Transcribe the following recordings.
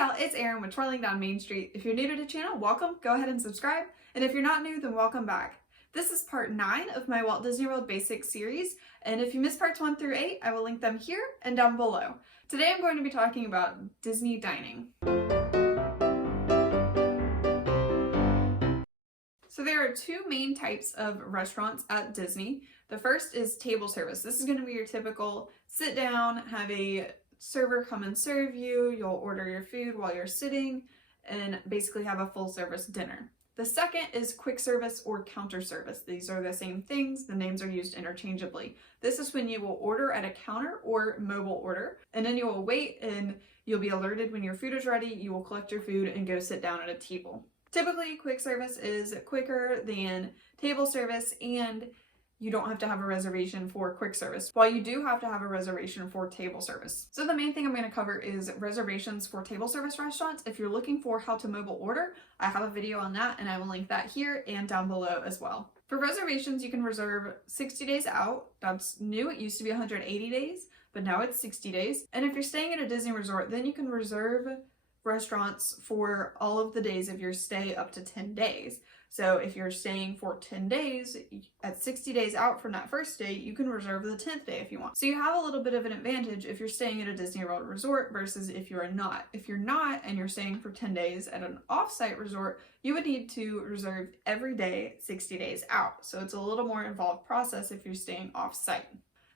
y'all, it's Erin with Twirling Down Main Street. If you're new to the channel, welcome, go ahead and subscribe. And if you're not new, then welcome back. This is part 9 of my Walt Disney World Basics series, and if you missed parts 1 through 8, I will link them here and down below. Today I'm going to be talking about Disney dining. So there are two main types of restaurants at Disney. The first is table service. This is going to be your typical sit down, have a server come and serve you, you'll order your food while you're sitting, and basically have a full service dinner. The second is quick service or counter service. These are the same things, the names are used interchangeably. This is when you will order at a counter or mobile order, and then you will wait and you'll be alerted when your food is ready, you will collect your food and go sit down at a table. Typically, quick service is quicker than table service, and you don't have to have a reservation for quick service, while you do have to have a reservation for table service. So the main thing I'm going to cover is reservations for table service restaurants. If you're looking for how to mobile order, I have a video on that and I will link that here and down below as well. For reservations, you can reserve 60 days out. That's new. It used to be 180 days, but now it's 60 days. And if you're staying at a Disney resort, then you can reserve restaurants for all of the days of your stay up to 10 days. So if you're staying for 10 days, at 60 days out from that first day, you can reserve the 10th day if you want. So you have a little bit of an advantage if you're staying at a Disney World resort versus if you're not. If you're not and you're staying for 10 days at an off-site resort, you would need to reserve every day 60 days out. So it's a little more involved process if you're staying off-site.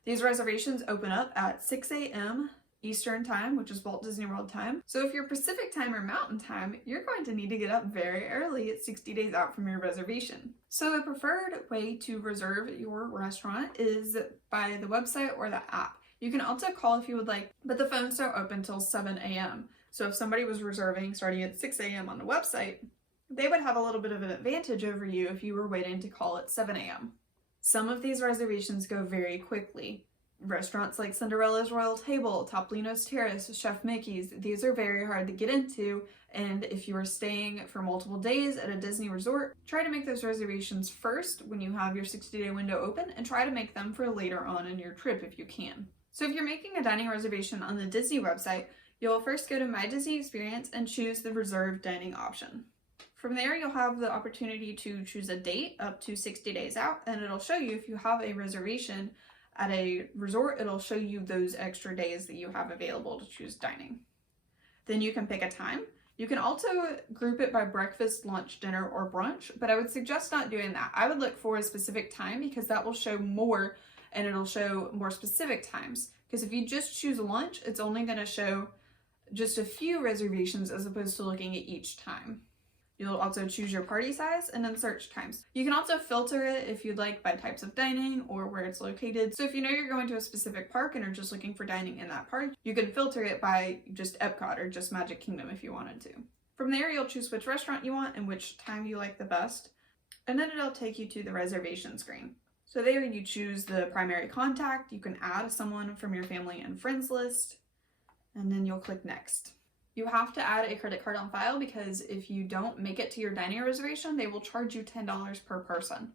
These reservations open up at 6 a.m. Eastern time, which is Walt Disney World time. So if you're Pacific time or Mountain time, you're going to need to get up very early at 60 days out from your reservation. So the preferred way to reserve your restaurant is by the website or the app. You can also call if you would like, but the phones don't open till 7 a.m. So if somebody was reserving starting at 6 a.m. on the website, they would have a little bit of an advantage over you if you were waiting to call at 7 a.m. Some of these reservations go very quickly. Restaurants like Cinderella's Royal Table, Topolino's Terrace, Chef Mickey's, these are very hard to get into, and if you are staying for multiple days at a Disney resort, try to make those reservations first when you have your 60-day window open, and try to make them for later on in your trip if you can. So if you're making a dining reservation on the Disney website, you'll first go to My Disney Experience and choose the reserved dining option. From there, you'll have the opportunity to choose a date up to 60 days out, and it'll show you if you have a reservation at a resort, it'll show you those extra days that you have available to choose dining. Then you can pick a time. You can also group it by breakfast, lunch, dinner, or brunch, but I would suggest not doing that. I would look for a specific time because that will show more and it'll show more specific times. Because if you just choose lunch, it's only going to show just a few reservations as opposed to looking at each time. You'll also choose your party size and then search times. You can also filter it if you'd like by types of dining or where it's located. So if you know you're going to a specific park and are just looking for dining in that park, you can filter it by just Epcot or just Magic Kingdom if you wanted to. From there, you'll choose which restaurant you want and which time you like the best. And then it'll take you to the reservation screen. So there you choose the primary contact. You can add someone from your family and friends list, and then you'll click next. You have to add a credit card on file because if you don't make it to your dining reservation, they will charge you $10 per person.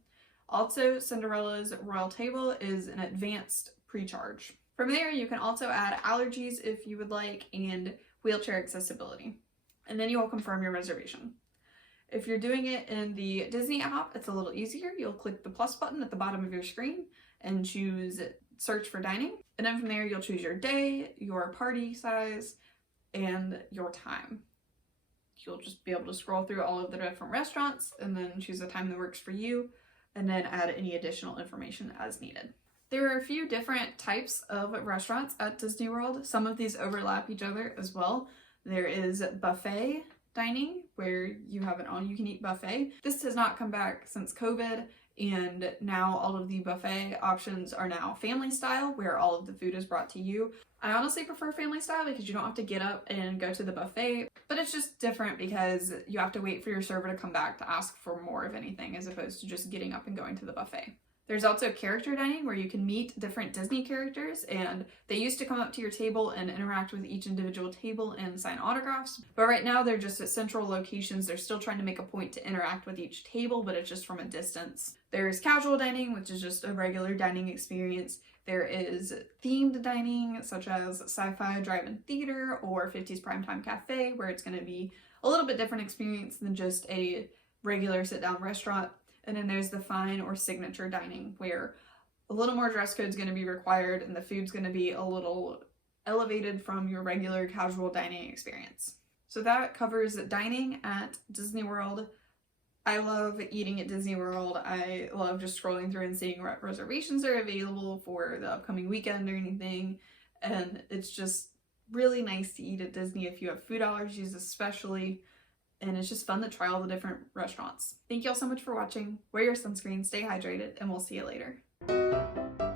Also, Cinderella's Royal Table is an advanced pre-charge. From there, you can also add allergies if you would like and wheelchair accessibility. And then you will confirm your reservation. If you're doing it in the Disney app, it's a little easier. You'll click the plus button at the bottom of your screen and choose search for dining. And then from there, you'll choose your day, your party size, and your time. You'll just be able to scroll through all of the different restaurants and then choose a time that works for you and then add any additional information as needed. There are a few different types of restaurants at Disney World. Some of these overlap each other as well. There is buffet dining where you have an all-you-can-eat buffet. This has not come back since COVID, and now all of the buffet options are now family style where all of the food is brought to you. I honestly prefer family style because you don't have to get up and go to the buffet, but it's just different because you have to wait for your server to come back to ask for more of anything as opposed to just getting up and going to the buffet. There's also character dining where you can meet different Disney characters, and they used to come up to your table and interact with each individual table and sign autographs. But right now they're just at central locations. They're still trying to make a point to interact with each table, but it's just from a distance. There's casual dining, which is just a regular dining experience. There is themed dining, such as Sci-Fi Drive-In Theater or 50s Primetime Cafe, where it's going to be a little bit different experience than just a regular sit-down restaurant. And then there's the fine or signature dining, where a little more dress code is going to be required and the food's going to be a little elevated from your regular casual dining experience. So that covers dining at Disney World. I love eating at Disney World. I love just scrolling through and seeing what reservations are available for the upcoming weekend or anything. And it's just really nice to eat at Disney if you have food allergies especially. And it's just fun to try all the different restaurants. Thank you all so much for watching. Wear your sunscreen, stay hydrated, and we'll see you later.